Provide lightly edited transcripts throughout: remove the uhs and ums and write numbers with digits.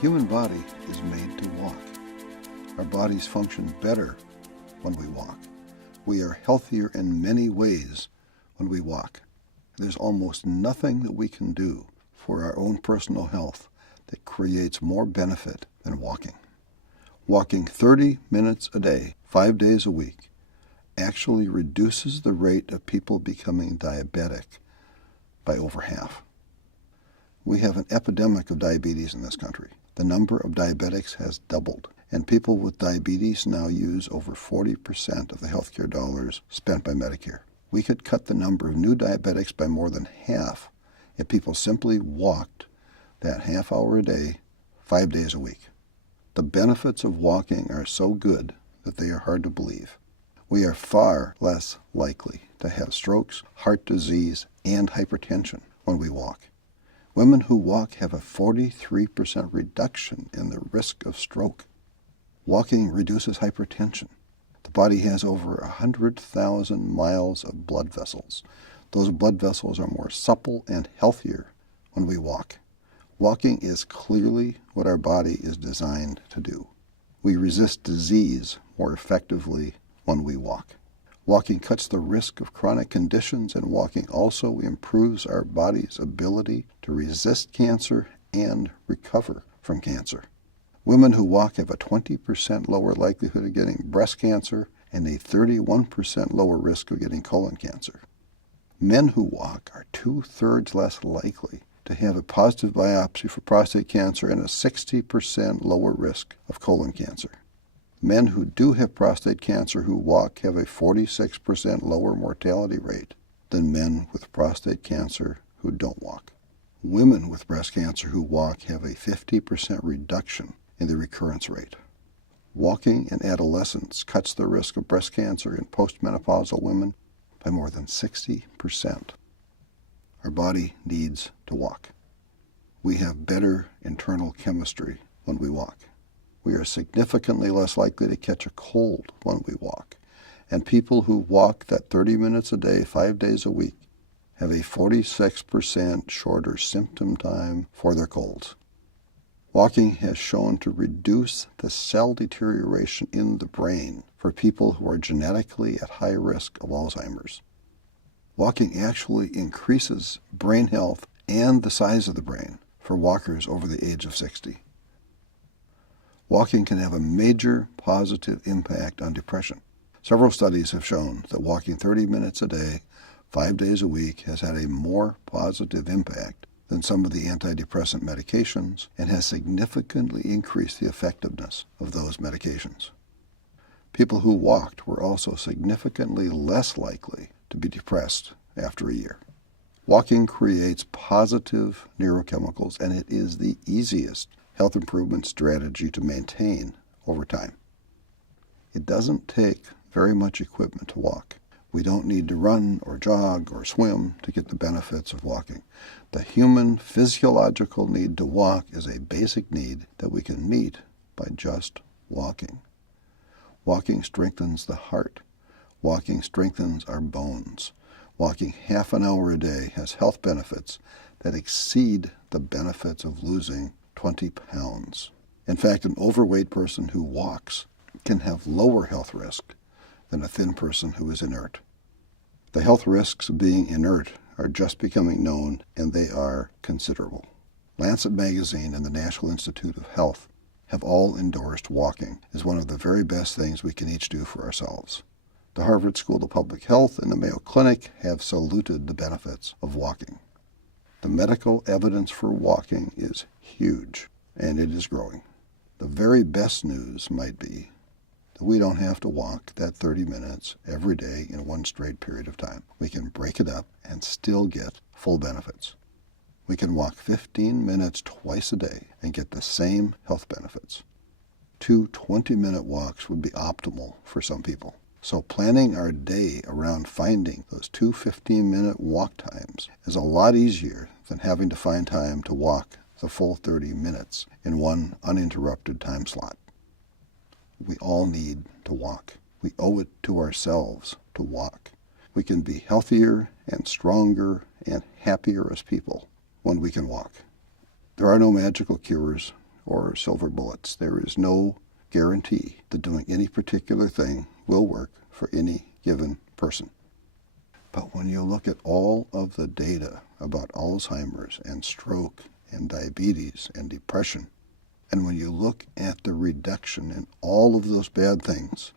human body is made to walk. Our bodies function better when we walk. We are healthier in many ways when we walk. There's almost nothing that we can do for our own personal health that creates more benefit than walking. Walking 30 minutes a day, 5 days a week, actually reduces the rate of people becoming diabetic by over half. We have an epidemic of diabetes in this country. The number of diabetics has doubled, and people with diabetes now use over 40% of the healthcare dollars spent by Medicare. We could cut the number of new diabetics by more than half if people simply walked that half hour a day, 5 days a week. The benefits of walking are so good that they are hard to believe. We are far less likely to have strokes, heart disease, and hypertension when we walk. Women who walk have a 43% reduction in the risk of stroke. Walking reduces hypertension. The body has over 100,000 miles of blood vessels. Those blood vessels are more supple and healthier when we walk. Walking is clearly what our body is designed to do. We resist disease more effectively when we walk. Walking cuts the risk of chronic conditions, and walking also improves our body's ability to resist cancer and recover from cancer. Women who walk have a 20% lower likelihood of getting breast cancer and a 31% lower risk of getting colon cancer. Men who walk are 2/3 less likely to have a positive biopsy for prostate cancer and a 60% lower risk of colon cancer. Men who do have prostate cancer who walk have a 46% lower mortality rate than men with prostate cancer who don't walk. Women with breast cancer who walk have a 50% reduction in the recurrence rate. Walking in adolescence cuts the risk of breast cancer in postmenopausal women by more than 60%. Our body needs to walk. We have better internal chemistry when we walk. We are significantly less likely to catch a cold when we walk. And people who walk that 30 minutes a day, 5 days a week, have a 46% shorter symptom time for their colds. Walking has shown to reduce the cell deterioration in the brain for people who are genetically at high risk of Alzheimer's. Walking actually increases brain health and the size of the brain for walkers over the age of 60. Walking can have a major positive impact on depression. Several studies have shown that walking 30 minutes a day, 5 days a week, has had a more positive impact than some of the antidepressant medications and has significantly increased the effectiveness of those medications. People who walked were also significantly less likely to be depressed after a year. Walking creates positive neurochemicals, and it is the easiest health improvement strategy to maintain over time. It doesn't take very much equipment to walk. We don't need to run or jog or swim to get the benefits of walking. The human physiological need to walk is a basic need that we can meet by just walking. Walking strengthens the heart. Walking strengthens our bones. Walking half an hour a day has health benefits that exceed the benefits of losing 20 pounds. In fact, an overweight person who walks can have lower health risk than a thin person who is inert. The health risks of being inert are just becoming known, and they are considerable. Lancet Magazine and the National Institute of Health have all endorsed walking as one of the very best things we can each do for ourselves. The Harvard School of Public Health and the Mayo Clinic have saluted the benefits of walking. The medical evidence for walking is huge, and it is growing. The very best news might be that we don't have to walk that 30 minutes every day in one straight period of time. We can break it up and still get full benefits. We can walk 15 minutes twice a day and get the same health benefits. 2 20-minute walks would be optimal for some people. So planning our day around finding those 2 15-minute walk times is a lot easier than having to find time to walk the full 30 minutes in one uninterrupted time slot. We all need to walk. We owe it to ourselves to walk. We can be healthier and stronger and happier as people when we can walk. There are no magical cures or silver bullets. There is no guarantee that doing any particular thing will work for any given person. But when you look at all of the data about Alzheimer's and stroke and diabetes and depression, and when you look at the reduction in all of those bad things,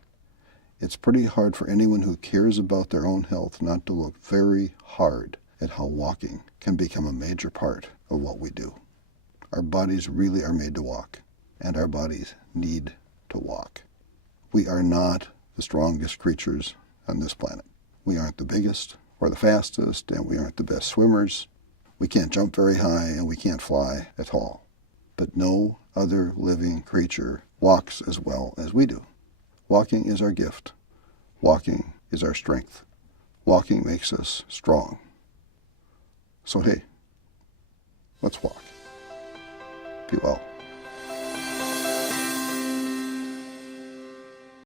it's pretty hard for anyone who cares about their own health not to look very hard at how walking can become a major part of what we do. Our bodies really are made to walk, and our bodies need to walk. We are not the strongest creatures on this planet. We aren't the biggest or the fastest, and we aren't the best swimmers. We can't jump very high, and we can't fly at all. But no other living creature walks as well as we do. Walking is our gift. Walking is our strength. Walking makes us strong. So hey, let's walk. Be well.